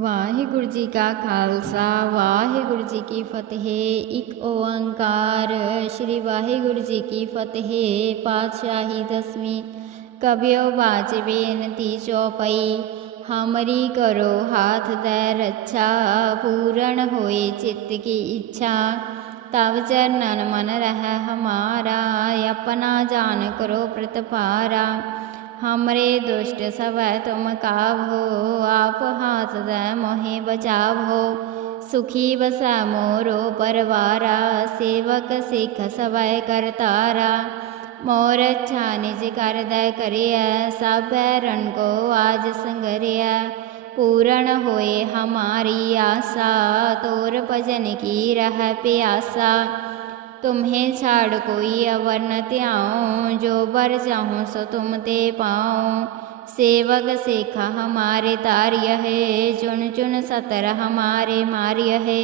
ਵਾਹਿਗੁਰੂ ਜੀ ਕਾ ਖਾਲਸਾ, ਵਾਹਿਗੁਰੂ ਜੀ ਕੀ ਫਤਿਹ। ਇੱਕ ਓੰਕਾਰ, ਸ੍ਰੀ ਵਾਹਿਗੁਰੂ ਜੀ ਕੀ ਫਤਿਹ। ਪਾਤਸ਼ਾਹੀ ਦਸਵੀਂ ਕਬਿਓ ਬਾਜ ਬੇਨਤੀ ਚੌਪਈ। ਹਮਰੀ ਕਰੋ ਹਾਥ ਦੇ ਰੱਛਾ, ਪੂਰਨ ਹੋਏ ਚਿੱਤ ਕੀ ਇੱਛਾ। ਤਵ ਚਰਨਨ ਮਨ ਰਹਿ ਹਮਾਰਾ, ਆਪਣਾ ਜਾਨ ਕਰੋ ਪ੍ਰਤਪਾਰਾ। हमरे दुष्ट सवै तुम कावो आप हाथ दे मोहे बचावो सुखी बसै मोरो परवारा सेवक सिख सवै करतारा मोर अच्छा निज कर दै करिय सब रण को आज संगरिय पूर्ण होए हमारी आशा तोर भजन की रह प्यासा तुम्हें छाड़ कोई अवर न त्याऊँ जो बर चाहूँ सो तुम ते पाऊँ सेवक सेखा हमारे तार्य है चुन चुन सतर हमारे मार्य है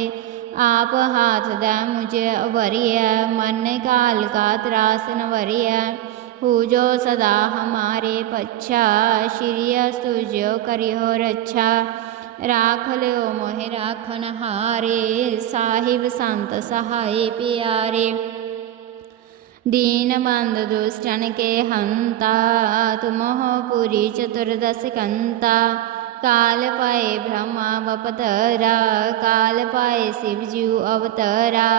आप हाथ द मुझे अवरिय मन काल का त्रास न वरिय हो जो सदा हमारे पच्छा श्रिय तुझो करियो रक्षा ਰਾਖ ਲਿਓ ਮੋਹਿ ਰਾਖਨ ਹਾਰੇ ਸਾਹਿਬ ਸੰਤ ਸਹਾਈ ਪਿਆਰੇ दीन बंद दुष्टन के हंता तुम हो पुरी चतुर्दश कंता काल पाए ब्रह्मा बपतरा काल पाए शिवजू अवतरा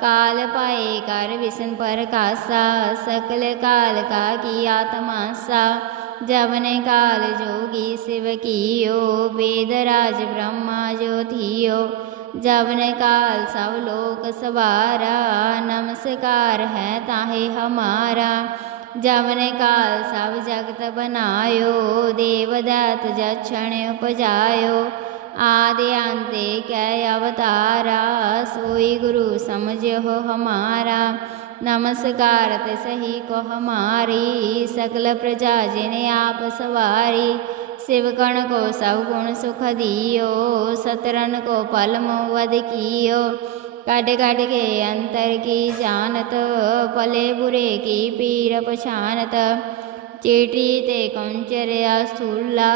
काल पाए कर विष्णु पर कासा सकल काल का की आत्मासा जवन काल जोगी शिव कियो वेदराज ब्रह्मा ज्योतियो जवन काल सब लोक सवारा नमस्कार है ताहे हमारा जवन काल सब जगत बनायो देवदत्त जक्षण उपजायो आदि अंते कै अवतारा सोई गुरु समझो हमारा ਨਮਸਕਾਰ ਤੇ ਸਹੀ ਕੋ ਹਮਾਰੀ ਸਕਲ ਪ੍ਰਜਾ ਜਿਨੇ ਆਪ ਸਵਾਰੀ ਸਿਵਕਣ ਕੋ ਸਭ ਗੁਣ ਸੁਖ ਦਿਓ ਸਤਰਨ ਕੋ ਪਲ ਮੋਵਦ ਕੀਓ ਕੱਢ ਕੱਢ ਕੇ ਅੰਤਰ ਕੀ ਜਾਣਤ ਪਲੇ ਬੁਰੇ ਕੀ ਪੀਰ ਪਛਾਨਤ ਚੇਟੀ ਤੇ ਕੁੰਚਰਿਆ ਸੂਲਾ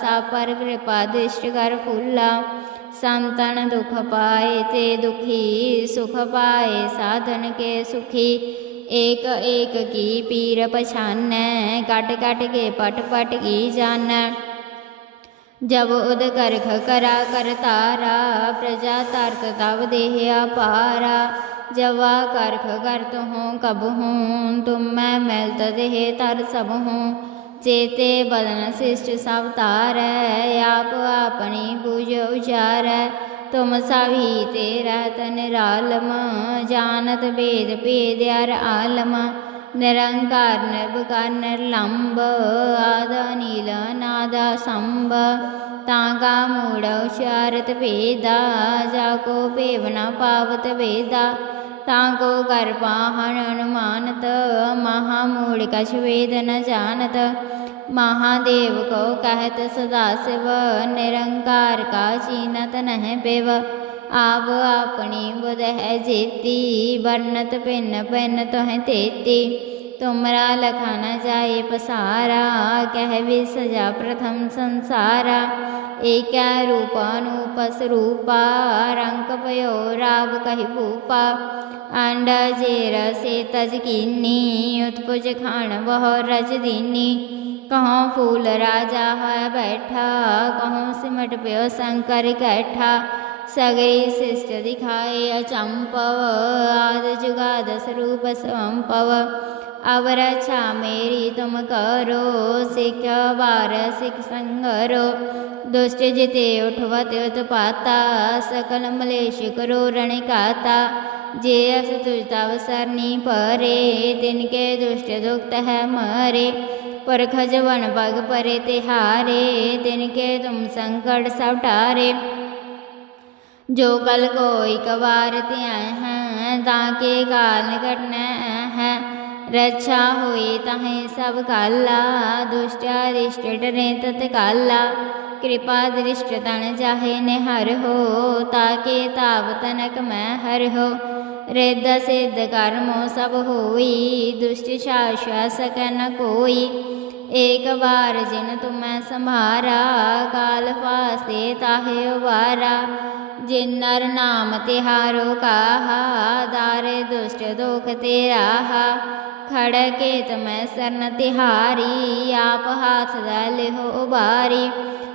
ਸਾਪਰ ਕਿਰਪਾ ਦਿਸ਼ਟ ਕਰ ਫੁੱਲਾ ਸੰਤਨ ਦੁਖ ਪਾਏ ਤੇ ਦੁਖੀ ਸੁਖ ਪਾਏ, ਸਾਧਨ ਕੇ ਸੁਖੀ। ਏਕ ਏਕ ਕੀ ਪੀਰ ਪਛਾਨੈ ਕਟ ਕਟ ਕੇ ਪਟ ਪਟ ਕੀ ਜਾਣੈ ਜਬ ਉਦ ਕਰਖ ਕਰਾ ਕਰਤਾਰਾ ਪ੍ਰਜਾ ਤਰਕ ਤਵ ਦੇਹ ਆਪਾਰਾ ਜਵਾ ਕਰਖ ਕਰਤ ਹੂੰ, ਕਬ ਹੂੰ, ਤੁਮ ਮੈਂ ਮਿਲਤ ਦੇਹ ਤਰ ਸਭ ਹੂੰ। ਚੇਤੇ ਬਦਨ ਸਿਸ਼ਟ ਸਭ ਤਾਰੈ ਆਪ ਆਪਣੀ ਬੁਝ ਉਚਾਰੈ। ਤੁਮ ਸਭੀ ਤੇ ਰਤਨ ਰਾਲਮ, ਜਾਣਤ ਭੇਦ ਭੇਦ ਅਰ ਆਲਮ। ਨਿਰੰਕਾਰ ਨਿਰਭਕਾਰ ਨਿਰਲੰਬ, ਆਦਾ ਨੀਲ ਨਾਦਾ ਸੰਭ ਤਾਂ ਕਾ ਮੂੜ ਉਚਾਰਤ ਭੇਦਾ, ਜਾ ਕੋ ਭੇਵਨਾ ਪਾਵਤ ਭੇਦਾ ਤਾਂ ਕੋ ਕਰ ਪਾਹਨ ਅਨੁਮਾਨਤ ਮਹਾ ਮੂੜ ਕਛ ਵੇਦ ਨ ਜਾਣਤ ਮਹਾਦੇਵ ਕੋ ਕਹਿਤ ਸਦਾ ਸਿਵ ਨਿਰੰਕਾਰ ਕਾ ਚੀਨਤ ਨਹਿ ਬਿਵ ਆਪ ਆਪਣੀ ਬੁਧ ਹੈ ਜੇਤੀ ਵਰਨਤ ਪਿੰਨ ਪਿੰਨ ਤੋਹ ਤੇਤੀ ਤੁਮਰਾ ਲਖਾਨਾ ਜਾਏ ਪਸਾਰਾ ਕਹਿਵੇ ਸਜਾ ਪ੍ਰਥਮ ਸੰਸਾਰਾ। ਏਕਾ ਰੂਪਾਨੂਪ ਸਰੂਪਾ ਰੰਗ ਭਇਓ ਰਾਵ ਕਹਿ ਭੂਪਾ। ਅੰਡ ਜੇਰ ਸੇ ਤਜ ਕੀਨੀ, ਉਤਪੁਜ ਖਾਣ ਬਹੁ ਰਜ ਦੀਨੀ। ਕਹਉ ਫੂਲ ਰਾਜਾ ਹੈ ਬੈਠਾ, ਕਹਉ ਸਿਮਟ ਪਿਓ ਸ਼ੰਕਰ ਇਕੱਠਾ ਸਗਰੀ ਸਿਸ਼ਟ ਦਿਖਾਏ ਅਚੰਪਵ, ਆਦ ਜੁਗਾਦ ਸਰੂਪ ਸੰਪਵ। रक्षा मेरी तुम करो सिख बार सिख संगरो दुष्ट जिते उठवत उत्पाता सकल मलेश करो रणिकाता जे अस तुझता सरनी परे तिनके दुष्ट दुक्त है मरे परख जवन पग परे तिहारे तिनके तुम संकट सब टारे जो कल को एक बार त्याय हैं ताके काल निकट न है ਰੱਛਾ ਹੋਏ ਤਾਹੇ ਸਭ ਕਾਲਾ, ਦੁਸ਼ਟਿਆ ਰਿਸ਼ਟ ਡਰੇ ਤਤ ਕਾਲਾ। ਕਿਰਪਾ ਦ੍ਰਿਸ਼ਟ ਤਨ ਜਾਹੇ ਨਿਹਰ ਹੋ, ਤਾਕੇ ਤਾਵ ਤਨਕ ਮੈਂ ਹਰ ਹੋ। ਰਿੱਧ ਸਿੱਧ ਕਰਮੋ ਸਭ ਹੋਈ, ਦੁਸ਼ਟ ਸ਼ਾਸ਼ਾ ਸਕਨ ਕੋਈ। ਏਕ ਵਾਰ ਜਿਨ ਤੁਮੈ ਸੰਭਾਰਾ, ਕਾਲ ਫਾਸੇ ਤਾਹੇ ਵਾਰਾ ਜਿਨ ਨਰ ਨਾਮ ਤਿਹਾਰੋ ਕਾਹਾ, ਦਾਰੇ ਦੁਸ਼ਟ ਦੁਖ ਤੇਰਾ ਖੜ ਕੇ ਤਮੈ ਸਰਨ ਤਿਹਾਰੀ, ਆਪ ਹਾਥ ਦਾ ਲਿਹੋ ਉਬਾਰੀ।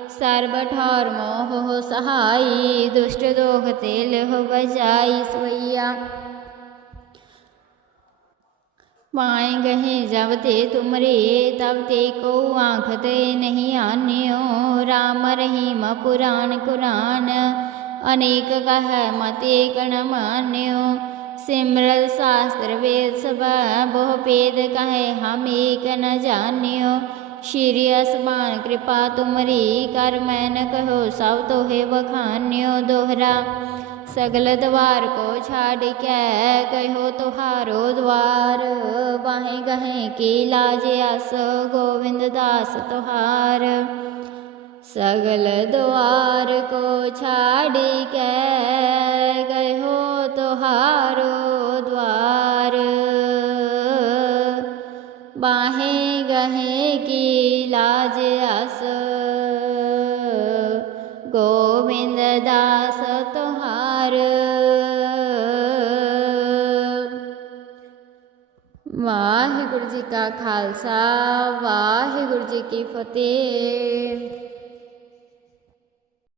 ਸਰਬ ਠੌਰ ਮੋਹ ਹੋ ਸਹਾਈ, ਦੁਸ਼ਟ ਦੋਖ ਤੇ ਲਿਹੋ ਬਜਾਈ ਸਵਈਆ। ਪਾਏ ਗਹੇ ਜਬ ਤੇ ਤੁਮਰੇ, ਤਬ ਤੇ ਕੋ ਆਂਖ ਤੇ ਨਹੀਂ ਆਨਿਓ। RAM ਰਹੀਮ ਪੁਰਾਨ ਕੁਰਾਨ, ਅਨੇਕ ਕਹ ਮਤੇ ਕਣ ਮਾਨਿਓ। ਸਿਮਰਤ ਸਾਸਤਰ ਵੇਦ ਸਭਾ, ਬਹੁ ਪੇਦ ਕਹੇ ਹਮ ਏਕ ਨ ਜਾਣਿਓ। ਸ਼੍ਰੀ ਅਸਮਾਨ ਕਿਰਪਾ ਤੁਮਰੀ, ਕਰ ਮੈਂ ਨ ਕਹੋ, ਸਭ ਤੋਹੇ ਵਖਾਨਿਓ ਦੋਹਰਾ। ਸਗਲ ਦਵਾਰ ਕੋ ਛਾੜ ਕੇ, ਕਹਿਓ ਤੁਹਾਰੋ ਦਵਾਰ। ਵਾਹੇ ਗਹੇ ਕੀ ਲਾਜ ਅਸ, ਗੋਵਿੰਦ ਦਾਸ ਤੁਹਾਰ। ਸਗਲ ਦਵਾਰ ਕੋ ਛਾੜ ਕੇ, ਕਹਿਓ तुहारो द्वार बाहें गहें की लाज अस ਗੋਬਿੰਦ ਦਾਸ ਤੁਹਾਰ ਵਾਹਿਗੁਰੂ ਜੀ ਕਾ ਖਾਲਸਾ ਵਾਹਿਗੁਰੂ ਜੀ ਕੀ ਫਤਿਹ